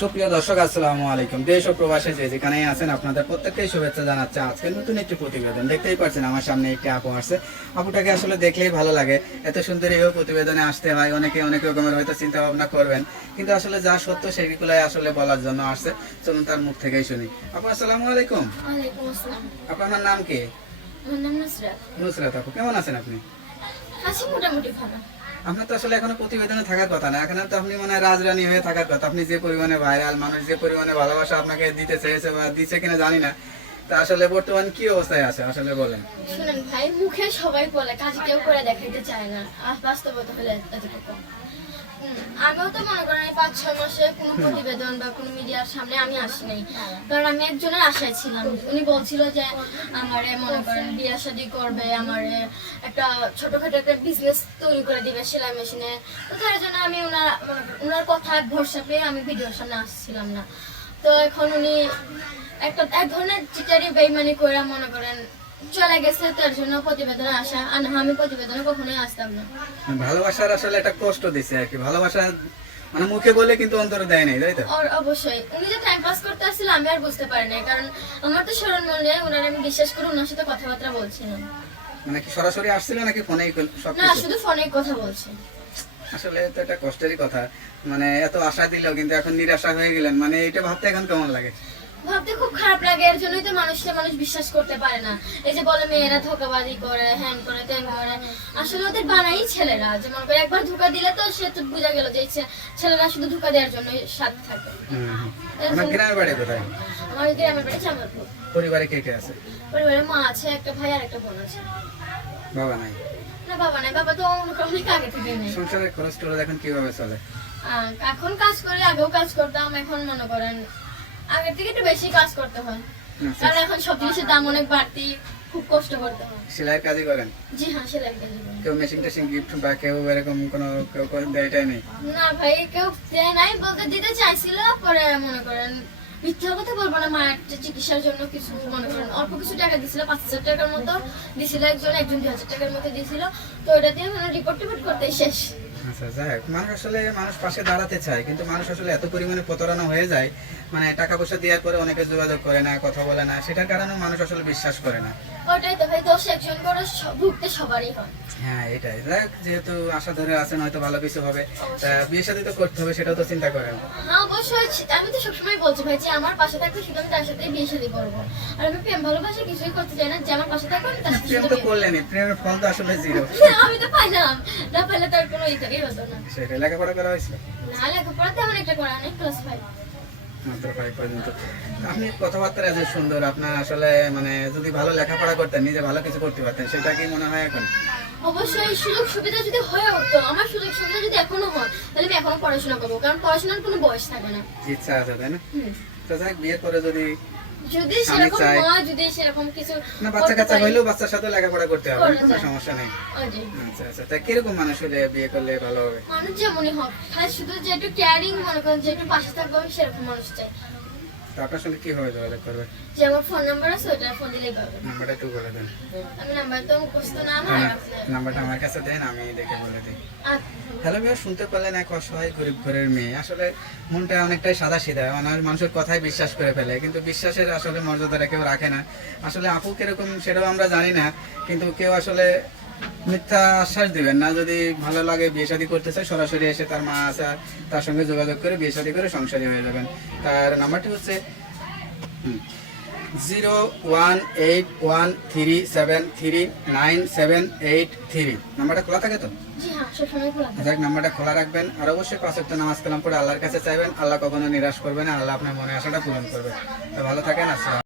সুপ্রিয় দর্শক আসসালামু আলাইকুম। দেশ ও প্রবাসে যে যেখানেই আছেন আপনাদের প্রত্যেককেই শুভেচ্ছা জানাচ্ছে। আজকে নতুন একটি প্রতিবেদন। দেখতেই পাচ্ছেন আমার সামনে একটি আপু আসছে। আপুটাকে আসলে দেখলেই ভালো লাগে। এত সুন্দর এই প্রতিবেদনে আসতে হয়। অনেকে অনেক রকমের হয়তো চিন্তা ভাবনা করবেন। কিন্তু আসলে যা সত্য সেগুলোই আসলে বলার জন্য আসছে। চলুন তার মুখ থেকেই শুনি। আপু আসসালামু আলাইকুম। আপনার নাম কি? নুসরাত। নুসরাত আপু কেমন আছেন আপনি? মোটামুটি ভালো। আপনার তো আসলে এখন প্রতিবেদনে থাকার কথা না। এখন তো আপনি মানে রাজরানী হয়ে থাকার কথা। আপনি যে পরিমাণে ভাইরাল মানুষ যে পরিমাণে ভালোবাসা আপনাকে দিতে চেয়েছে বা দিচ্ছে কিনা জানি না। তা আসলে বর্তমান কি অবস্থায় আছে আসলে বলেন। শুনেন ভাই, মুখে সবাই বলে, কাজে কেউ করে দেখাইতে চায় না। আর বাস্তবতা হলে এতটুকু। আমিও তো মনে করেন পাঁচ, ছয় মাসে কোনো প্রতিবেদন বা কোনো মিডিয়ার সামনে আমি আসি নাই। কারণ আমি একজনের আশায় ছিলাম। উনি বলছিল যে, আমারে মনে করেন বিয়া শাদি করবে, আমারে একটা ছোটখাটো একটা বিজনেস তৈরি করে দিবে সেলাই মেশিনে তো তার জন্য আমি ওনার ওনার কথা ভরসা পেয়ে আমি ভিডিওর সামনে আসছিলাম না। তো এখন উনি একটা এক ধরনের চিটারি বেইমানি করে মনে করেন চলে গেছে তার জন্য প্রতিবেদনে আসা। আর না আমি প্রতিবেদনে কখনোই আসতাম না। ভালোবাসার আসলে একটা কষ্ট দিছে আর কি। ভালোবাসা মানে মুখে বলে কিন্তু অন্তরে দেয় নাই তাই তো? আর অবশ্যই। উনি যে টাইম পাস করতে আসছিল আমি আর বুঝতে পারি নাই। কারণ আমার তো স্মরণ মনে ওনার আমি বিশ্বাস করে ওনার সাথে কথাবার্তা বলছিলাম। মানে কি সরাসরি আসছিল নাকি ফোনেই সব না শুধু ফোনে কথা বলছি। আসলে তো একটা কষ্টেরই কথা। মানে এত আশা দিলেও কিন্তু এখন নিরাশা হয়ে গেলেন। মানে এটা ভাবতে এখন কেমন লাগে? ভাবতে খুব খারাপ লাগে এর জন্যই তো মানুষটা মানুষ বিশ্বাস করতে পারে না। এই যে বলে মেয়েরা ধোকাবাজি করে হ্যান করে ত্যান করে। আসলে ওদের বানাই ছেলেরা। যে মনে করে একবার ধোকা দিলে তো সে তো বোঝা গেল যে ছেলেরা শুধু ধোকা দেওয়ার জন্য সাথ থাকে। গ্রামের বাড়ি কোথায়? আমার গ্রামের বাড়ি জামালপুর। পরিবারে কে কে আছে? পরিবারে মা আছে একটা ভাই আর একটা বোন আছে। বাবা নাই? বাবা নাই বাবা তো অনেক আগে থেকে নেই। সংসারের খরচ টরচ এখন কীভাবে চলে? এখন কাজ করে আগেও কাজ করতাম এখন মনে করেন আগের থেকে একটু বেশি কাজ করতে হয়। আচ্ছা, কারণ এখন সব জিনিসের দাম অনেক বাড়তি খুব কষ্ট করতে হয়। সেলাইয়ের কাজই করেন জি হ্যাঁ সেলাই কাজই কেউ মেশিন টেশিন গিফট বা কেউ এরকম কোনো কেউ দেয় এটাই নেই? না ভাই কেউ দেয় নাই বলতে দিতে চাইছিল পরে মনে করেন মিথ্যা কথা বলব না মায়ের চিকিৎসার জন্য কিছু মনে করেন। অল্প কিছু টাকা দিছিল, পাঁচ হাজার টাকার মতো দিছিল, একজন একজন দুই হাজার টাকার মতো দিছিল। তো ওটা দিয়ে রিপোর্ট টিপোর্ট করতে শেষ। আচ্ছা যাই মানুষ আসলে মানুষ পাশে দাঁড়াতে চায় কিন্তু মানুষ আসলে এত পরিমাণে প্রতারণা হয়ে যায় মানে টাকা পয়সা দেওয়ার পরে অনেকে যোগাযোগ করে না কথা বলে না সেটার কারণে মানুষ আসলে বিশ্বাস করে না। ওটাই তো ভাই দোষ একজন করে ভুগতে সবারই হয়। হ্যাঁ এটাই। দেখ যেহেতু আশা ধরে আছেন হয়তো ভালো কিছু হবে। তা বিয়ে সাথে তো করতে হবে সেটাও তো চিন্তা করেন। হ্যাঁ অবশ্যই। আমি তো সবসময় বলছি ভাই যে আমার পাশে থাকলে শুধু আমি তার সাথেই বিয়ে শাদী করব। আর আমি প্রেম ভালোবাসা কিছুই করতে চাই না যে আমার পাশে থাকবে আমি তার সাথে প্রেম তো বিয়ে- প্রেমের ফল তো আসলে জিরো। আমি তো পাইলাম। না পাইলে তার কোনো ই থেকেই হতো না। সেটা লেখাপড়া করা হয়েছিল না লেখাপড়া তেমন একটা করা নেই ক্লাস ফাইভ মাত্র ফাইভ পর্যন্ত। আপনি কথাবার্তা যে সুন্দর আপনার আসলে মানে যদি ভালো লেখাপড়া করতেন নিজে ভালো কিছু করতে পারতেন সেটা কি মনে হয় এখন? অবশ্যই সুযোগ সুবিধা যদি হয়ে উঠতো আমার সুযোগ সুবিধা যদি এখনও হয় তাহলে আমি এখনও পড়াশোনা করব কারণ পড়াশোনার কোনো বয়স থাকে না। ইচ্ছা আছে তাই না। তো যাক বিয়ের পরে যদি যদি সেরকম মা যদি সেরকম কিছু না বাচ্চা কাচ্চা হইলেও বাচ্চার সাথে লেখাপড়া করতে হবে কোনো সমস্যা নেই। আচ্ছা আচ্ছা তা কীরকম মানুষ হলে বিয়ে করলে ভালো হবে? মানুষ যেমনই হোক শুধু যে একটু কেয়ারিং মনে করেন যে একটু পাশে থাকবে সেরকম মানুষ চাই। আপনার সঙ্গে কীভাবে যোগাযোগ করবে? যে আমার ফোন নাম্বার আছে ওটা ফোন দিলেই পাবেন নাম্বারটা একটু বলে দেন। আমি নাম্বার তো মুখস্থ না আমার হ্যাঁ, নাম্বারটা আমার কাছে দেন আমি দেখে বলে দিই। আচ্ছা। হ্যালো ভাইয়া শুনতে পারলেন এক অসহায় গরিব ঘরের মেয়ে। আসলে মনটা অনেকটাই সাদা সিধা অনার মানুষের কথায় বিশ্বাস করে ফেলে কিন্তু বিশ্বাসের আসলে মর্যাদাটা কেউ রাখে না। আসলে আপু কীরকম সেটাও আমরা জানি না কিন্তু কেউ আসলে মিথ্যা আশ্বাস দিবেন না। যদি ভালো লাগে বিয়ে শাদী করতে চায় সরাসরি এসে তার মা আছে তার সঙ্গে যোগাযোগ করে বিয়ে শাদী করে সংসারী হয়ে যাবেন। তার নাম্বারটি হচ্ছে zero one eight one three seven three nine seven eight three. নাম্বারটা খোলা থাকে তো? হ্যাঁ। যাক নাম্বারটা খোলা রাখবেন। আর অবশ্যই পাঁচ ওয়াক্ত নামাজ কালাম পড়ে আল্লাহর কাছে চাইবেন। আল্লাহ কখনো নিরাশ করবেন আল্লাহ আপনার মনে আশাটা পূরণ করবে। তো ভালো থাকেন আসসালাম